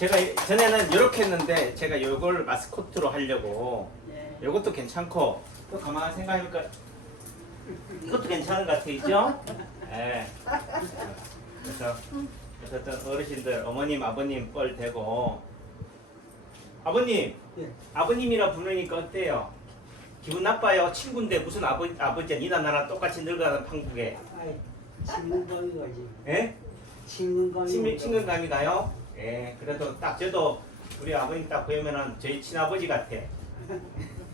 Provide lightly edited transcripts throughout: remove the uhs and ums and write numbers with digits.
제가 전에는 이렇게 했는데 제가 이걸 마스코트로 하려고 이것도 괜찮고 또 가만히 생각해보니까 이것도 괜찮은 것 같아요. 네. 그래서 어떤 어르신들 어머님 아버님 뻘 대고 아버님 아버님이라 부르니까 어때요? 기분 나빠요? 친구인데 무슨 아버지야 니나 나랑 똑같이 늙어가는 판국에 친근감이 가지. 예? 친근감이 친근감이 가요? 예, 그래도 딱 저도 우리 아버님 딱 보면은 저희 친아버지 같아.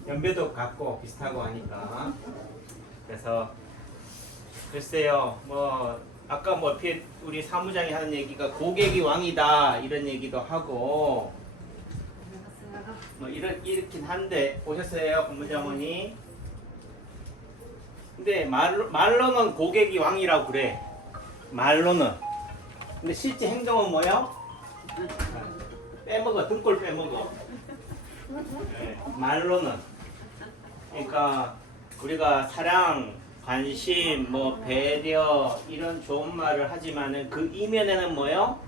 연배도 같고 비슷하고 하니까. 그래서 글쎄요, 뭐 아까 뭐 우리 사무장이 하는 얘기가 고객이 왕이다 이런 얘기도 하고 뭐 이렇긴 한데 오셨어요, 본부장님이. 근데 말로는 고객이 왕이라고 그래. 말로는. 근데 실제 행동은 뭐요? 빼먹어, 등골 빼먹어. 네, 말로는. 그러니까 우리가 사랑, 관심, 뭐 배려 이런 좋은 말을 하지만은 그 이면에는 뭐요?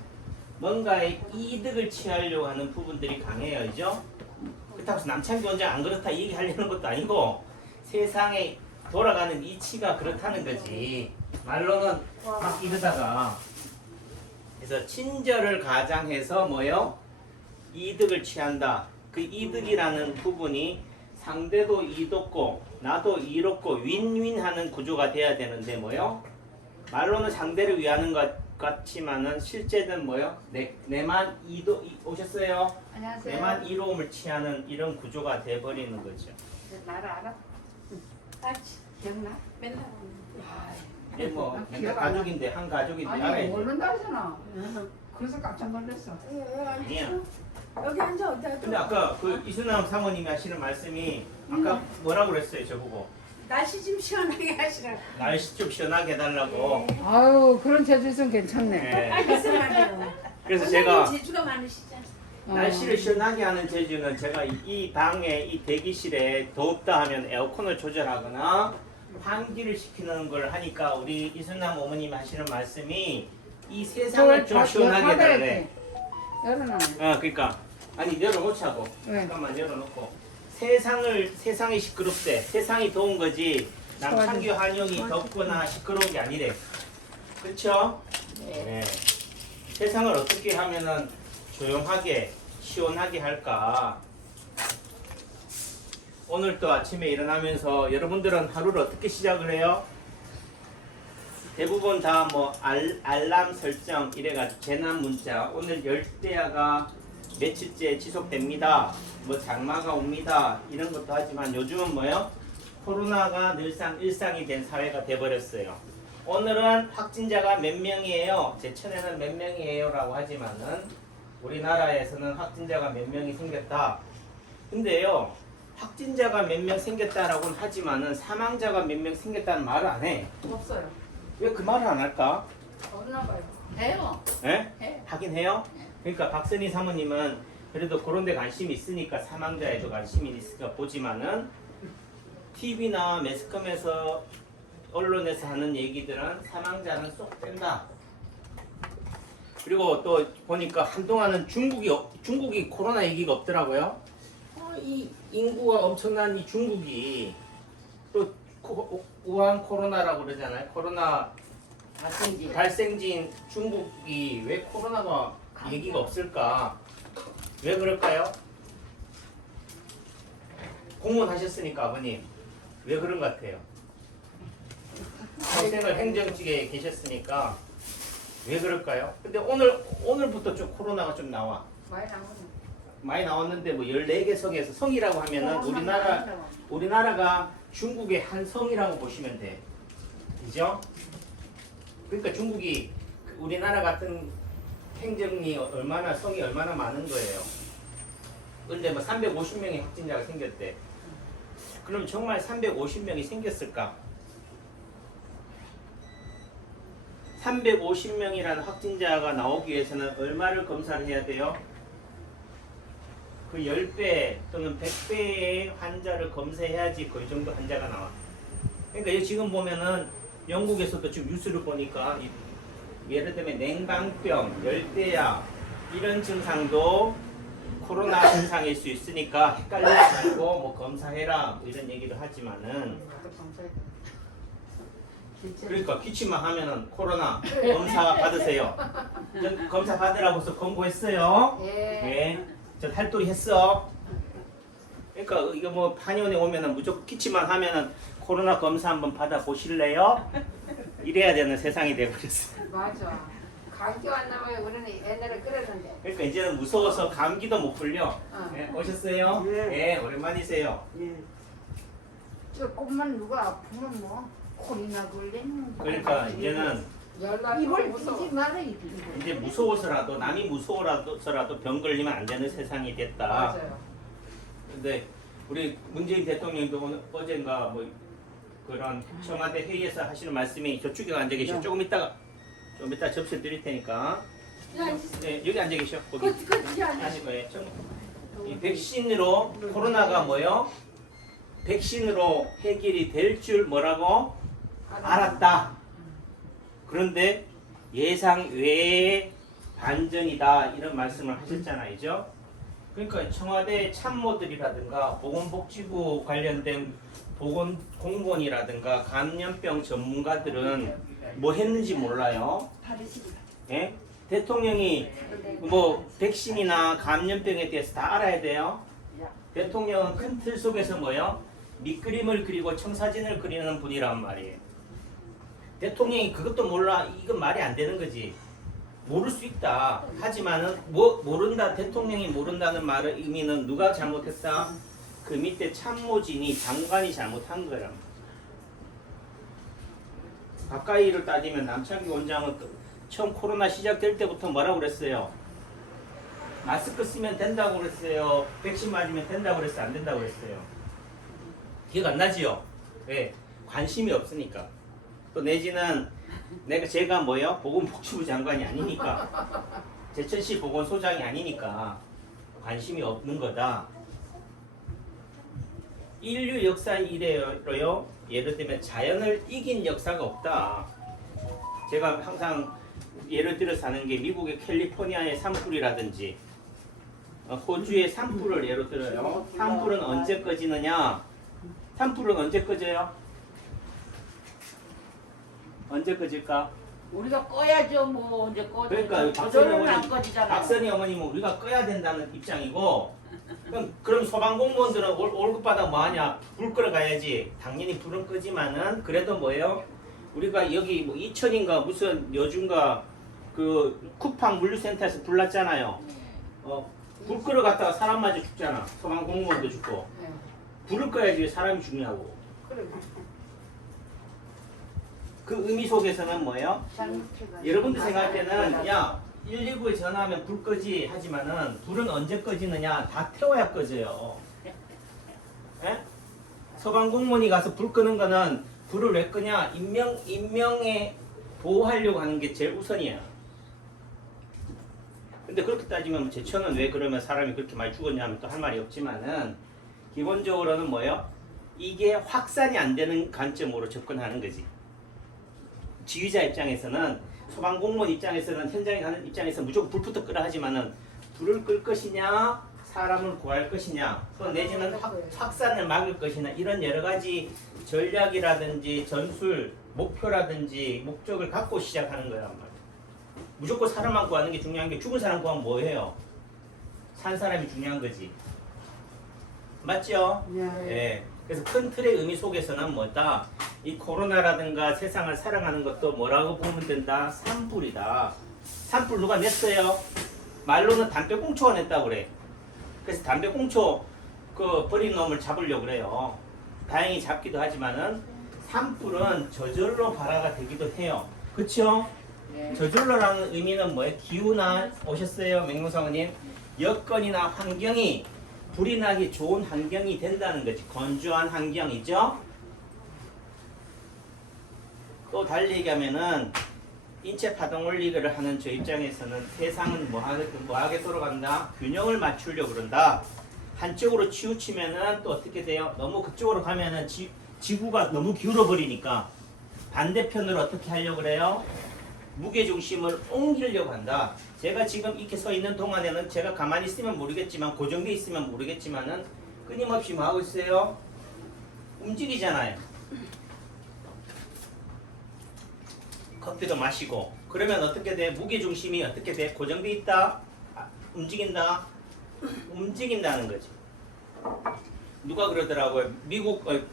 뭔가의 이득을 취하려고 하는 부분들이 강해요, 그죠? 그렇다고 해서 남창기 원장 안 그렇다 얘기하려는 것도 아니고 세상에 돌아가는 이치가 그렇다는 거지. 말로는 막 이러다가 그래서 친절을 가장해서 뭐요? 이득을 취한다. 그 이득이라는 부분이 상대도 이롭고 나도 이롭고 윈윈하는 구조가 돼야 되는데 뭐요? 말로는 상대를 위하는 것 같지만은 실제는 뭐요? 내만 오셨어요? 안녕하세요. 내만 이로움을 취하는 이런 구조가 돼버리는 거죠. 나를 알아? 기억나? 맨날 이게 뭐 가족인데 한 가족인데 아니 알아야지. 모른다잖아. 그래서 깜짝 놀랐어. 아니야. 여기 앉아. 근데 아까 그 이순남 사모님이 하시는 말씀이 아까 뭐라고 그랬어요 저보고? 날씨 좀 시원하게 하시라고. 날씨 좀 시원하게 해달라고. 아유 그런 제주는 괜찮네. 네. 무슨 말이에요? 그래서 원장님 제가 재주가 많으시잖아. 날씨를 시원하게 하는 제주는 제가 이 방에 이 대기실에 덥다 하면 에어컨을 조절하거나 환기를 시키는 걸 하니까 우리 이순남 어머님이 하시는 말씀이 이 세상을 좀 시원하게 해달래. 열어놔. 그러니까 아니 열어놓자고. 왜? 잠깐만 열어놓고 세상이 시끄럽대. 세상이 더운 거지. 남창규 한영이 덥거나 시끄러운 게 아니래. 그렇죠? 네. 세상을 어떻게 하면은 조용하게 시원하게 할까? 오늘 또 아침에 일어나면서 여러분들은 하루를 어떻게 시작을 해요? 대부분 다 뭐 알람 설정 이래가지고 재난 문자 오늘 열대야가 며칠째 지속됩니다. 뭐 장마가 옵니다. 이런 것도 하지만 요즘은 뭐요? 코로나가 늘상 일상이 된 사회가 돼버렸어요. 오늘은 확진자가 몇 명이에요? 제천에는 몇 명이에요? 라고 하지만은 우리나라에서는 확진자가 몇 명이 생겼다. 근데요, 확진자가 몇 명 생겼다라고는 하지만은 사망자가 몇 명 생겼다는 말을 안 해. 없어요. 왜 그 말을 안 할까? 없나 봐요. 해요. 예? 해. 하긴 해요? 그러니까 박선희 사모님은 그래도 그런 데 관심이 있으니까 사망자에도 관심이 있으니까 보지만은 TV나 매스컴에서 언론에서 하는 얘기들은 사망자는 쏙 뺀다. 그리고 또 보니까 한동안은 중국이 코로나 얘기가 없더라고요. 이 인구가 엄청난 이 중국이 또 우한 코로나라고 그러잖아요. 코로나 발생지인 중국이 왜 코로나가 얘기가 없을까? 왜 그럴까요? 공무원 하셨으니까 아버님 왜 그런 것 같아요? 평생을 행정직에 계셨으니까 왜 그럴까요? 근데 오늘부터 좀 코로나가 좀 나와. 많이 나왔는데 뭐 14개 성에서 성이라고 하면은 우리나라가 중국의 한 성이라고 보시면 돼. 그죠? 그러니까 중국이 우리나라 같은 행정이 성이 얼마나 많은 거예요. 근데 뭐 350명의 확진자가 생겼대. 그럼 정말 350명이 생겼을까? 350명이라는 확진자가 나오기 위해서는 얼마를 검사를 해야 돼요? 그 10배 또는 100배의 환자를 검사해야지 그 정도 환자가 나와. 그러니까 여기 지금 보면은 영국에서도 지금 뉴스를 보니까 예를 들면 냉방병, 열대야, 이런 증상도 코로나 증상일 수 있으니까 헷갈리지 말고 뭐 검사해라 뭐 이런 얘기를 하지만은 그러니까 기침만 하면은 코로나 검사 받으세요. 전 검사 받으라고서 권고했어요. 예. 예, 저 탈도리 했어. 그러니까 이거 뭐 한의원에 오면은 무조건 기침만 하면은 코로나 검사 한번 받아 보실래요? 이래야 되는 세상이 돼버렸어. 맞아. 감기 왔나봐요. 우리는 옛날에 그랬는데. 그러니까 이제는 무서워서 감기도 못 풀려. 어. 예, 오셨어요? 예. 예, 오랜만이세요. 예. 조금만 누가 아프면 뭐 콜이나 걸리는. 그러니까 이제는 연락이 이걸 무서워. 뛰지 말아 이거. 이제 무서워서라도 남이 무서워서라도 병 걸리면 안 되는 세상이 됐다. 맞아요. 근데 우리 문재인 대통령도 오늘 어젠가 뭐 그런 청와대 회의에서 하시는 말씀이 저쪽에 앉아 계셔. 조금 이따 접시 드릴 테니까. 네, 여기 앉아 계셔. 거기. 아실 거예요. 이 백신으로 코로나가 뭐요? 백신으로 해결이 될 줄 뭐라고? 알았다. 그런데 예상 외의 반전이다 이런 말씀을 하셨잖아요. 그러니까 청와대 참모들이라든가 보건복지부 관련된 보건 공무원이라든가 감염병 전문가들은 뭐 했는지 몰라요. 예? 대통령이 뭐 백신이나 감염병에 대해서 다 알아야 돼요. 대통령은 큰 틀 속에서 뭐요? 밑그림을 그리고 청사진을 그리는 분이란 말이에요. 대통령이 그것도 몰라. 이건 말이 안 되는 거지. 모를 수 있다. 하지만은 뭐 모른다. 대통령이 모른다는 말의 의미는 누가 잘못했다? 그 밑에 참모진이 장관이 잘못한 거란 말이야. 가까이를 따지면 남창기 원장은 처음 코로나 시작될 때부터 뭐라고 그랬어요? 마스크 쓰면 된다고 그랬어요. 백신 맞으면 된다고 그랬어요. 안 된다고 그랬어요. 기억 안 나지요? 왜? 관심이 없으니까. 또 내지는 제가 뭐요? 보건복지부 장관이 아니니까. 제천시 보건소장이 아니니까 관심이 없는 거다. 인류 역사 이래로요. 예를 들면 자연을 이긴 역사가 없다. 제가 항상 예를 들어서 하는 게 미국의 캘리포니아의 산불이라든지 호주의 산불을 예로 들어요. 산불은 언제 꺼지느냐? 산불은 언제 꺼져요? 언제 꺼질까? 우리가 꺼야죠 뭐 언제 꺼져. 그러니까 저절로는 안 꺼지잖아. 박선희 어머님은 우리가 꺼야 된다는 입장이고 그럼 소방공무원들은 월급 받아 뭐하냐? 불 끄러 가야지. 당연히 불은 끄지만은 그래도 뭐예요? 우리가 여기 뭐 이천인가 무슨 여중가 그 쿠팡 물류센터에서 불 났잖아요. 불 끄러 갔다가 사람 맞아 죽잖아. 소방공무원도 죽고. 네. 불을 꺼야지 왜 사람이 죽냐고. 그래. 그 의미 속에서는 뭐예요? 여러분들 생각할 때는 야 119에 전화하면 불 끄지 하지만은 불은 언제 꺼지느냐? 다 태워야 꺼져요. 예? 소방공무원이 가서 불 끄는 거는 불을 왜 끄냐? 인명에 보호하려고 하는 게 제일 우선이야. 근데 그렇게 따지면 제천은 왜 그러면 사람이 그렇게 많이 죽었냐면 또 할 말이 없지만은 기본적으로는 뭐예요? 이게 확산이 안 되는 관점으로 접근하는 거지. 지휘자 입장에서는 소방공무원 입장에서는 현장에 가는 입장에서 무조건 불부터 끄라 하지만은 불을 끌 것이냐 사람을 구할 것이냐 또 내지는 확산을 막을 것이냐 이런 여러 가지 전략이라든지 전술 목표라든지 목적을 갖고 시작하는 거란 말이야. 무조건 사람만 구하는 게 중요한 게 죽은 사람 구하면 뭐예요? 산 사람이 중요한 거지. 맞죠? 예. 그래서 큰 틀의 의미 속에서는 뭐다? 이 코로나라든가 세상을 살아가는 것도 뭐라고 보면 된다? 산불이다. 산불 누가 냈어요? 말로는 담배꽁초가 냈다고 그래. 그래서 담배꽁초 그 버린 놈을 잡으려고 그래요. 다행히 잡기도 하지만은 산불은 저절로 발화가 되기도 해요. 그쵸? 저절로라는 의미는 뭐예요? 기후나 오셨어요? 맹룡사모님? 여건이나 환경이 불이 나기 좋은 환경이 된다는 거지. 건조한 환경이죠. 또 달리 얘기하면은 인체 파동 원리를 하는 저 입장에서는 세상은 뭐하게 돌아간다? 균형을 맞추려고 그런다. 한쪽으로 치우치면은 또 어떻게 돼요? 너무 그쪽으로 가면은 지구가 너무 기울어 버리니까 반대편으로 어떻게 하려고 그래요? 무게중심을 옮기려고 한다. 제가 지금 이렇게 서 있는 동안에는 제가 가만히 있으면 모르겠지만 고정돼 있으면 모르겠지만은 끊임없이 뭐 하고 있어요? 움직이잖아요. 커피도 마시고 그러면 어떻게 돼? 무게중심이 어떻게 돼? 고정돼 있다? 움직인다? 움직인다는 거지. 누가 그러더라고요.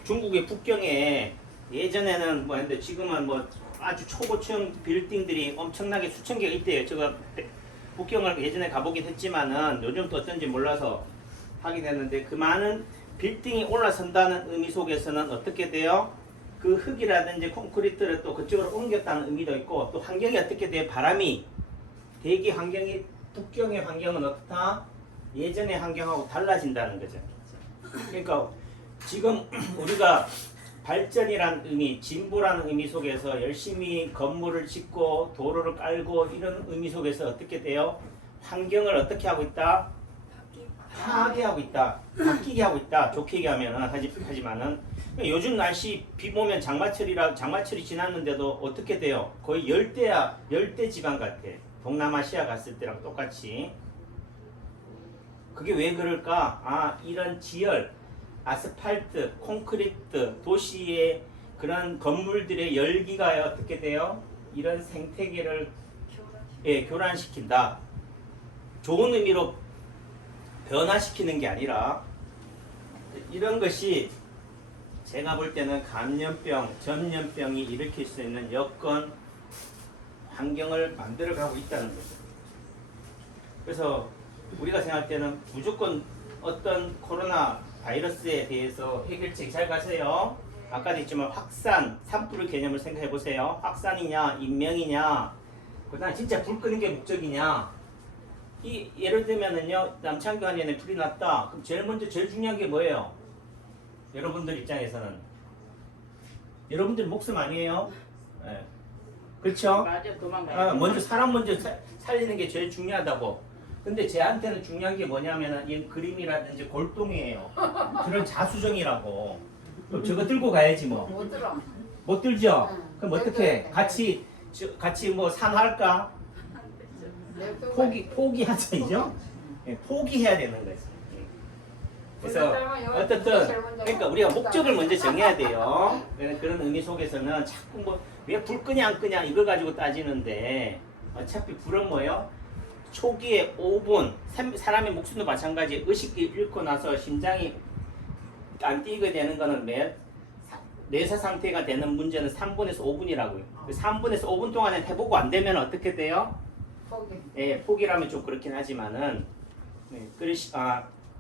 중국의 북경에 예전에는 뭐 했는데 지금은 뭐 아주 초고층 빌딩들이 엄청나게 수천 개가 있대요. 제가 북경을 예전에 가보긴 했지만은 요즘 또 어떤지 몰라서 하긴 했는데 그 많은 빌딩이 올라선다는 의미 속에서는 어떻게 돼요? 그 흙이라든지 콘크리트를 또 그쪽으로 옮겼다는 의미도 있고 또 환경이 어떻게 돼요? 바람이 대기 환경이 북경의 환경은 어떻다? 예전의 환경하고 달라진다는 거죠. 그러니까 지금 우리가 발전이란 의미, 진보라는 의미 속에서 열심히 건물을 짓고 도로를 깔고 이런 의미 속에서 어떻게 돼요? 환경을 어떻게 하고 있다? 파괴하고 있다. 바뀌게 하고 있다. 좋게 얘기하면은 하지만은 요즘 날씨 비 오면 장마철이 지났는데도 어떻게 돼요? 거의 열대 지방 같아. 동남아시아 갔을 때랑 똑같이. 그게 왜 그럴까? 아, 이런 지열, 아스팔트, 콘크리트, 도시의 그런 건물들의 열기가 어떻게 돼요? 이런 생태계를 교란시킨다. 좋은 의미로 변화시키는 게 아니라 이런 것이 제가 볼 때는 감염병, 전염병이 일으킬 수 있는 여건, 환경을 만들어가고 있다는 거죠. 그래서 우리가 생각할 때는 무조건 어떤 코로나 바이러스에 대해서 해결책이 잘 가세요. 아까도 했지만 확산, 산불의 개념을 생각해 보세요. 확산이냐, 인명이냐, 그다음 진짜 불 끄는 게 목적이냐. 예를 들면은요, 남창교환에 불이 났다. 그럼 제일 중요한 게 뭐예요? 여러분들 입장에서는 여러분들 목숨 아니에요? 네. 그렇죠? 맞아, 도망가야 먼저 사람 먼저 살리는 게 제일 중요하다고. 근데 제한테는 중요한 게 뭐냐면은 이 그림이라든지 골동이에요. 그런 자수정이라고. 그럼 저거 들고 가야지 뭐. 못 들어. 못 들죠? 응. 그럼 어떻게? 같이 뭐 상할까? 포기하자이죠? 예, 포기해야 되는 거지. 예. 그래서 어쨌든 그러니까 우리가 목적을 먼저 정해야 돼요. 그런 의미 속에서는 자꾸 뭐 왜 불 끄냐 안 끄냐 이걸 가지고 따지는데 어차피 불은 뭐예요? 초기에 5분, 사람의 목숨도 마찬가지. 의식이 잃고 나서 심장이 안 뛰게 되는 거는 뇌사 상태가 되는 문제는 3분에서 5분이라고요. 3분에서 5분 동안에 해보고 안 되면 어떻게 돼요? 포기. 예, 포기라면 좀 그렇긴 하지만은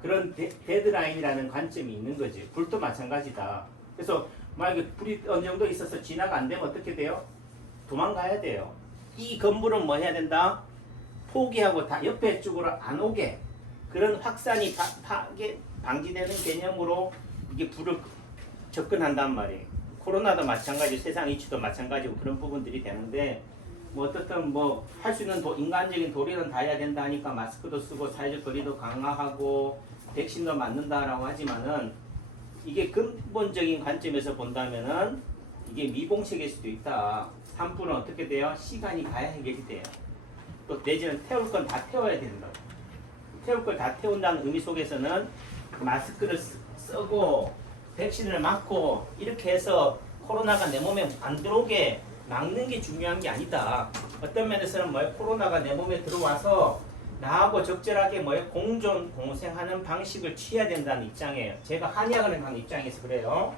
그런 데드라인이라는 관점이 있는 거지. 불도 마찬가지다. 그래서 만약에 불이 어느 정도 있어서 진화가 안 되면 어떻게 돼요? 도망가야 돼요. 이 건물은 뭐 해야 된다? 포기하고 다 옆에 쪽으로 안 오게 그런 확산이 방지되는 개념으로 이게 불을 접근한단 말이에요. 코로나도 마찬가지, 세상 이치도 마찬가지고 그런 부분들이 되는데 뭐 어떻든 뭐 할 수 있는 인간적인 도리는 다 해야 된다 하니까 마스크도 쓰고 사회적 거리도 강화하고 백신도 맞는다라고 하지만은 이게 근본적인 관점에서 본다면은 이게 미봉책일 수도 있다. 산불은 어떻게 돼요? 시간이 가야 해결이 돼요. 또 내지는 태울 건 다 태워야 된다고. 태울 걸 다 태운다는 의미 속에서는 마스크를 쓰고 백신을 맞고 이렇게 해서 코로나가 내 몸에 안 들어오게 막는 게 중요한 게 아니다. 어떤 면에서는 뭐예요? 코로나가 내 몸에 들어와서 나하고 적절하게 뭐예요? 공존, 공생하는 방식을 취해야 된다는 입장이에요. 제가 한의학을 하는 입장에서 그래요.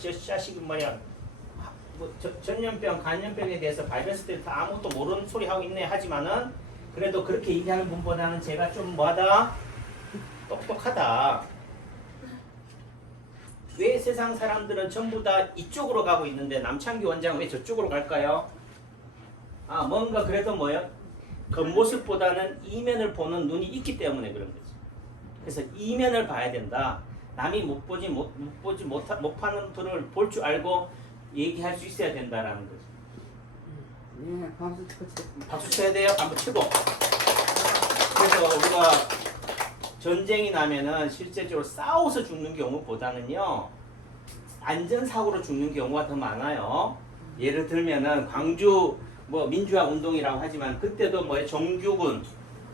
저 자식이 뭐야? 전염병, 간염병에 대해서 바이러스들 다 아무것도 모르는 소리 하고 있네 하지만은 그래도 그렇게 얘기하는 분보다는 제가 좀 뭐하다? 똑똑하다. 왜 세상 사람들은 전부 다 이쪽으로 가고 있는데 남창기 원장은 왜 저쪽으로 갈까요? 뭔가 그래도 뭐예요? 겉모습보다는 이면을 보는 눈이 있기 때문에 그런 거지. 그래서 이면을 봐야 된다. 남이 못하는 분을 볼 줄 알고 얘기할 수 있어야 된다라는 거죠. 네, 박수 쳤어요. 박수 쳐야 돼요. 한번 치고. 그래서 우리가 전쟁이 나면은 실제적으로 싸워서 죽는 경우보다는요 안전사고로 죽는 경우가 더 많아요. 예를 들면은 광주 뭐 민주화 운동이라고 하지만 그때도 뭐예요?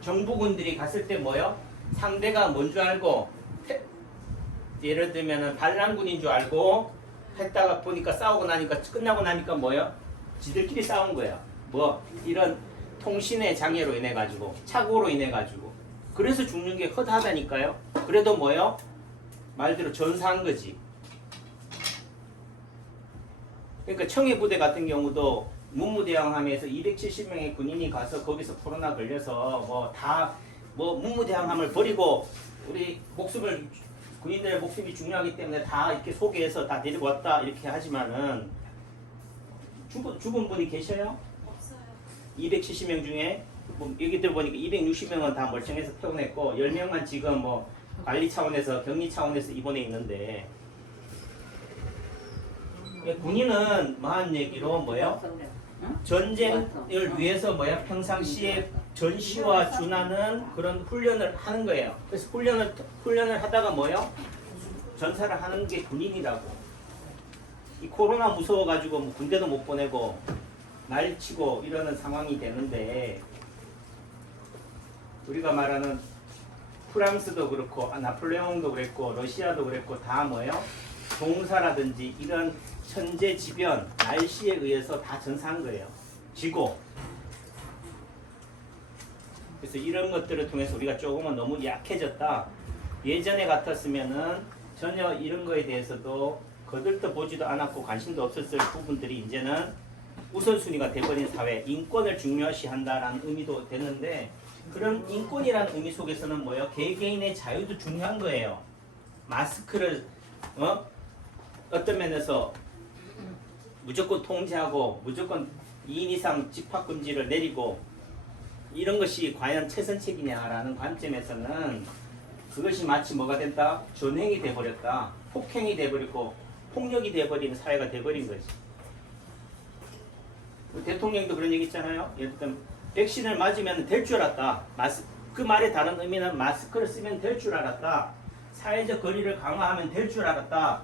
정부군들이 갔을 때 뭐요? 상대가 뭔 줄 알고 예를 들면은 반란군인 줄 알고 했다가 보니까 싸우고 나니까 끝나고 나니까 뭐요? 지들끼리 싸운 거야. 뭐 이런 통신의 장애로 인해 가지고 착오로 인해 가지고 그래서 죽는 게 허다하다니까요. 그래도 뭐요? 말대로 전사한 거지. 그러니까 청해부대 같은 경우도 문무대항함에서 270명의 군인이 가서 거기서 코로나 걸려서 뭐 다 뭐 문무대항함을 버리고 우리 목숨을 군인들의 목숨이 중요하기 때문에 다 이렇게 소개해서 다 데리고 왔다 이렇게 하지만은 죽은 분이 계셔요? 없어요. 270명 중에 뭐 여기들 보니까 260명은 다 멀쩡해서 퇴원했고 10명만 지금 뭐 관리 차원에서 격리 차원에서 입원해 있는데 군인은 마한 얘기로 뭐예요? 전쟁을 위해서 뭐야 평상시에 전시와 준하는 그런 훈련을 하는 거예요. 그래서 훈련을 하다가 뭐요? 전사를 하는 게 군인이라고. 이 코로나 무서워가지고 뭐 군대도 못 보내고 날치고 이러는 상황이 되는데 우리가 말하는 프랑스도 그렇고 나폴레옹도 그랬고 러시아도 그랬고 다 뭐예요? 동사라든지 이런 천재지변, 날씨에 의해서 다 전사한 거예요. 지고. 그래서 이런 것들을 통해서 우리가 조금은 너무 약해졌다. 예전에 같았으면은 전혀 이런 거에 대해서도 거들떠 보지도 않았고 관심도 없었을 부분들이 이제는 우선순위가 돼버린 사회, 인권을 중요시한다라는 의미도 되는데 그런 인권이라는 의미 속에서는 뭐예요? 개개인의 자유도 중요한 거예요. 마스크를 어떤 면에서 무조건 통제하고 무조건 2인 이상 집합금지를 내리고 이런 것이 과연 최선책이냐라는 관점에서는 그것이 마치 뭐가 된다? 전행이 돼버렸다. 폭행이 돼버리고 폭력이 돼버리는 사회가 돼버린 거지. 대통령도 그런 얘기 있잖아요. 예를 들면 백신을 맞으면 될 줄 알았다. 그 말의 다른 의미는 마스크를 쓰면 될 줄 알았다. 사회적 거리를 강화하면 될 줄 알았다.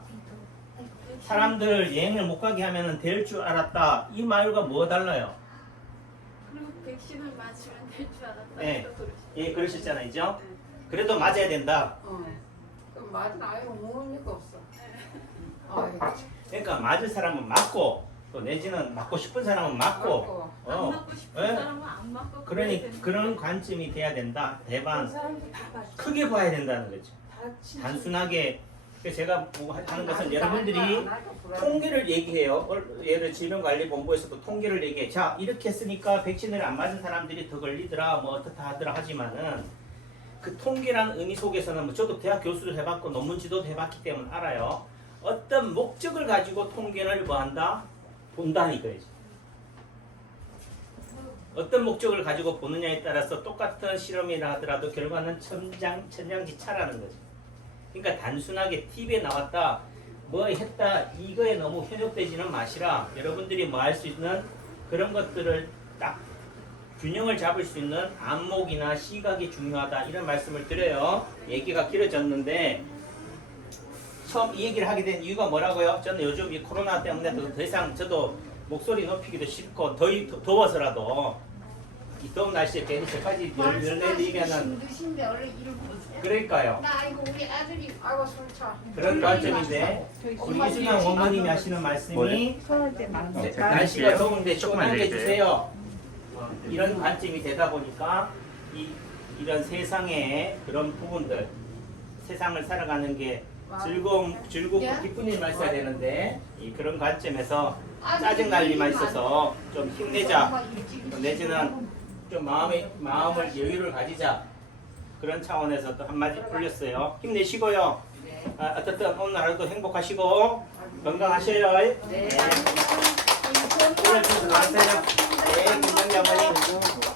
사람들 여행을 못 가게 하면 될 줄 알았다. 이 말과 뭐가 달라요? 그리고 백신을 맞으면 될 줄 알았다. 네. 예, 그러셨잖아요. 그죠? 그래도 맞아야 된다. 그럼 맞은 아이고 무의미가 없어. 그러니까 맞을 사람은 맞고 또 내지는 맞고 싶은 사람은 맞고 안 맞고 싶은 예. 사람은 안 맞고 그러니 그런 관점이 돼야 된다. 그 대반 사람도 다 맞아. 크게 봐야 된다는 거죠. 다 진짜. 단순하게 그래서 제가 뭐 하는 것은 여러분들이 통계를 얘기해요. 예를 질병관리본부에서도 통계를 얘기해. 자 이렇게 했으니까 백신을 안 맞은 사람들이 더 걸리더라 뭐 어떻다 하더라 하지만은 그 통계라는 의미 속에서는 뭐 저도 대학 교수도 해봤고 논문 지도도 해봤기 때문에 알아요. 어떤 목적을 가지고 통계를 뭐한다? 본다는 이거지. 어떤 목적을 가지고 보느냐에 따라서 똑같은 실험이라 하더라도 결과는 천장지차라는 거지. 그러니까 단순하게 TV에 나왔다, 뭐 했다 이거에 너무 현혹되지는 마시라. 여러분들이 뭐 할 수 있는 그런 것들을 딱 균형을 잡을 수 있는 안목이나 시각이 중요하다 이런 말씀을 드려요. 얘기가 길어졌는데 처음 이 얘기를 하게 된 이유가 뭐라고요? 저는 요즘 이 코로나 때문에 더 이상 저도 목소리 높이기도 싫고 더워서라도 이 더운 날씨에 괜히 저까지 열내리면은 힘드신데 얼른 일을 보세요. 그러니까요. 나 이거 우리 아들이 아이고 술 차. 그런 관점인데 우리 이순환 어머님이 하시는 말씀이 날씨가 더운데 조금 안겨주세요. 이런 관점이 되다 보니까 이런 세상의 그런 부분들 세상을 살아가는 게 즐겁고 기쁜 일만 있어야 되는데 그런 관점에서 짜증날 일만 있어서 좀 힘내자 내지는 좀 마음을 여유를 가지자 그런 차원에서 또 한마디 올렸어요. 힘내시고요. 어쨌든 오늘 하루도 행복하시고 건강하셔요. 네. 오늘 수고하세요. 네, 김정기 어머니.